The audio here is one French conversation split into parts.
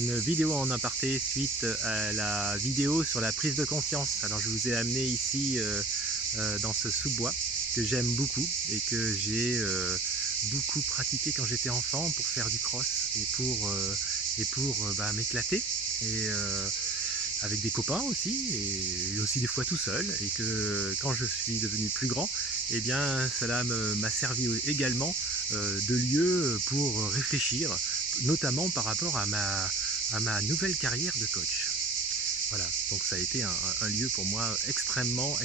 une vidéo en aparté suite à la vidéo sur la prise de conscience. Alors je vous ai amené ici dans ce sous-bois que j'aime beaucoup et que j'ai beaucoup pratiqué quand j'étais enfant pour faire du cross et pour m'éclater et avec des copains aussi et aussi des fois tout seul, et que quand je suis devenu plus grand, eh bien cela m'a servi également de lieu pour réfléchir, notamment par rapport à ma nouvelle carrière de coach. Voilà, donc ça a été un lieu pour moi extrêmement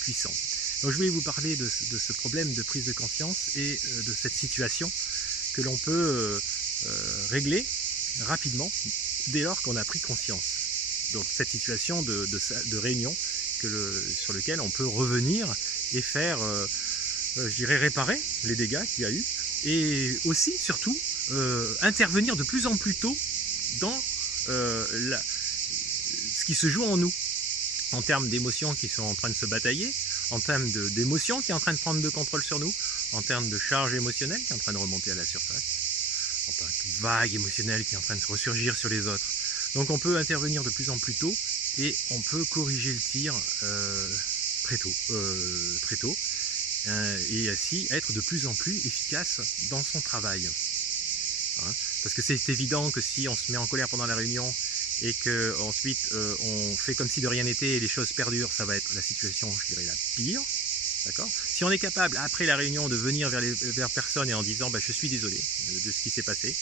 puissant. Donc je voulais vous parler de ce problème de prise de conscience et de cette situation que l'on peut régler rapidement dès lors qu'on a pris conscience. Donc cette situation de réunion sur lequel on peut revenir et faire, je dirais, réparer les dégâts qu'il y a eu, et aussi, surtout, intervenir de plus en plus tôt dans ce qui se joue en nous, en termes d'émotions qui sont en train de se batailler, en termes d'émotions qui est en train de prendre le contrôle sur nous, en termes de charge émotionnelle qui est en train de remonter à la surface, en tant que vague émotionnelle qui est en train de se ressurgir sur les autres. Donc on peut intervenir de plus en plus tôt et on peut corriger le tir très tôt, et ainsi être de plus en plus efficace dans son travail. Hein, parce que c'est évident que si on se met en colère pendant la réunion et qu'ensuite on fait comme si de rien n'était et les choses perdurent, ça va être la situation, je dirais, la pire. D'accord ? Si on est capable, après la réunion, de venir vers personne et en disant je suis désolé de ce qui s'est passé,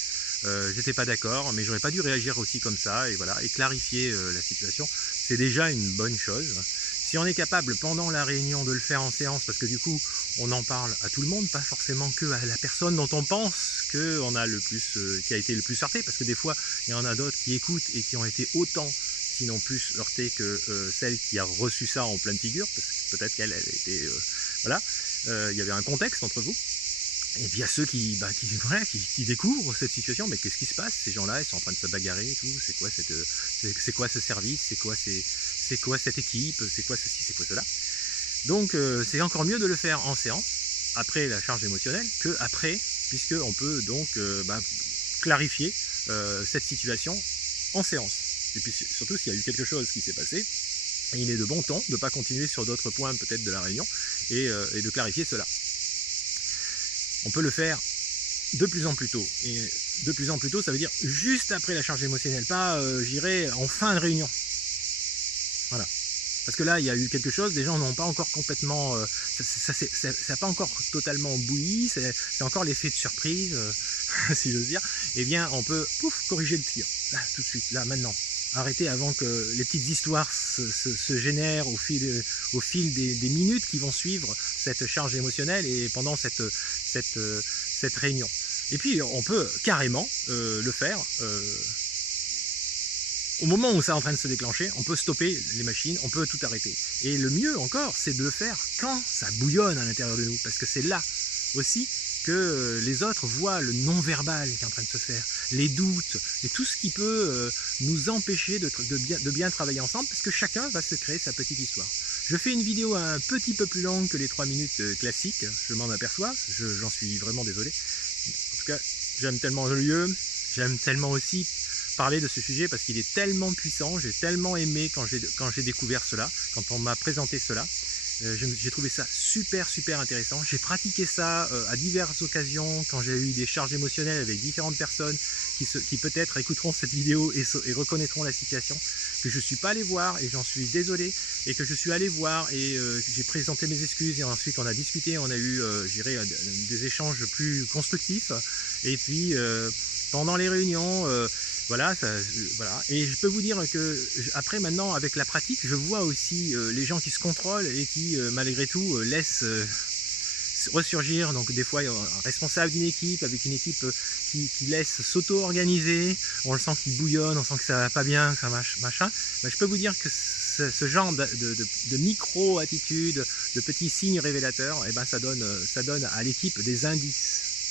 j'étais pas d'accord, mais j'aurais pas dû réagir aussi comme ça, et voilà, et clarifier la situation, c'est déjà une bonne chose. Si on est capable pendant la réunion de le faire en séance, parce que du coup on en parle à tout le monde, pas forcément que à la personne dont on pense qu'on a qui a été le plus heurté, parce que des fois il y en a d'autres qui écoutent et qui ont été autant, sinon plus heurtées que celle qui a reçu ça en pleine figure, parce que peut-être qu'elle était il y avait un contexte entre vous. Et puis il y a ceux qui découvrent cette situation, mais qu'est-ce qui se passe? Ces gens-là, ils sont en train de se bagarrer et tout, c'est quoi ce service, c'est quoi cette équipe, c'est quoi ceci, c'est quoi cela. Donc c'est encore mieux de le faire en séance, après la charge émotionnelle, que après, puisqu'on peut donc clarifier cette situation en séance. Et puis surtout s'il y a eu quelque chose qui s'est passé, il est de bon ton de ne pas continuer sur d'autres points peut-être de la réunion et de clarifier cela. On peut le faire de plus en plus tôt. Et de plus en plus tôt, ça veut dire juste après la charge émotionnelle, pas, j'irais, en fin de réunion. Voilà. Parce que là, il y a eu quelque chose, les gens n'ont pas encore complètement... ça n'a pas encore totalement bouilli, c'est encore l'effet de surprise, si j'ose dire. Eh bien, on peut corriger le tir, là, tout de suite, là, maintenant. Arrêter avant que les petites histoires se génèrent au fil des minutes qui vont suivre cette charge émotionnelle et pendant cette réunion. Et puis on peut carrément le faire au moment où c'est en train de se déclencher, on peut stopper les machines, on peut tout arrêter. Et le mieux encore, c'est de le faire quand ça bouillonne à l'intérieur de nous, parce que c'est là aussi que les autres voient le non-verbal qui est en train de se faire, les doutes, et tout ce qui peut nous empêcher de bien travailler ensemble, parce que chacun va se créer sa petite histoire. Je fais une vidéo un petit peu plus longue que les 3 minutes classiques, je m'en aperçois, j'en suis vraiment désolé. En tout cas, j'aime tellement le lieu, j'aime tellement aussi parler de ce sujet parce qu'il est tellement puissant, j'ai tellement aimé quand j'ai découvert cela, quand on m'a présenté cela. J'ai trouvé ça super intéressant. J'ai pratiqué ça à diverses occasions quand j'ai eu des charges émotionnelles avec différentes personnes qui peut-être écouteront cette vidéo et reconnaîtront la situation, que je ne suis pas allé voir et j'en suis désolé, et que je suis allé voir et j'ai présenté mes excuses, et ensuite on a discuté, on a eu des échanges plus constructifs, et puis pendant les réunions voilà, et je peux vous dire que après maintenant avec la pratique, je vois aussi les gens qui se contrôlent et qui malgré tout laissent ressurgir. Donc des fois un responsable d'une équipe, avec une équipe qui laisse s'auto-organiser, on le sent qu'il bouillonne, on sent que ça va pas bien, ça machin. Je peux vous dire que ce genre de micro-attitude, de petits signes révélateurs, ça donne à l'équipe des indices.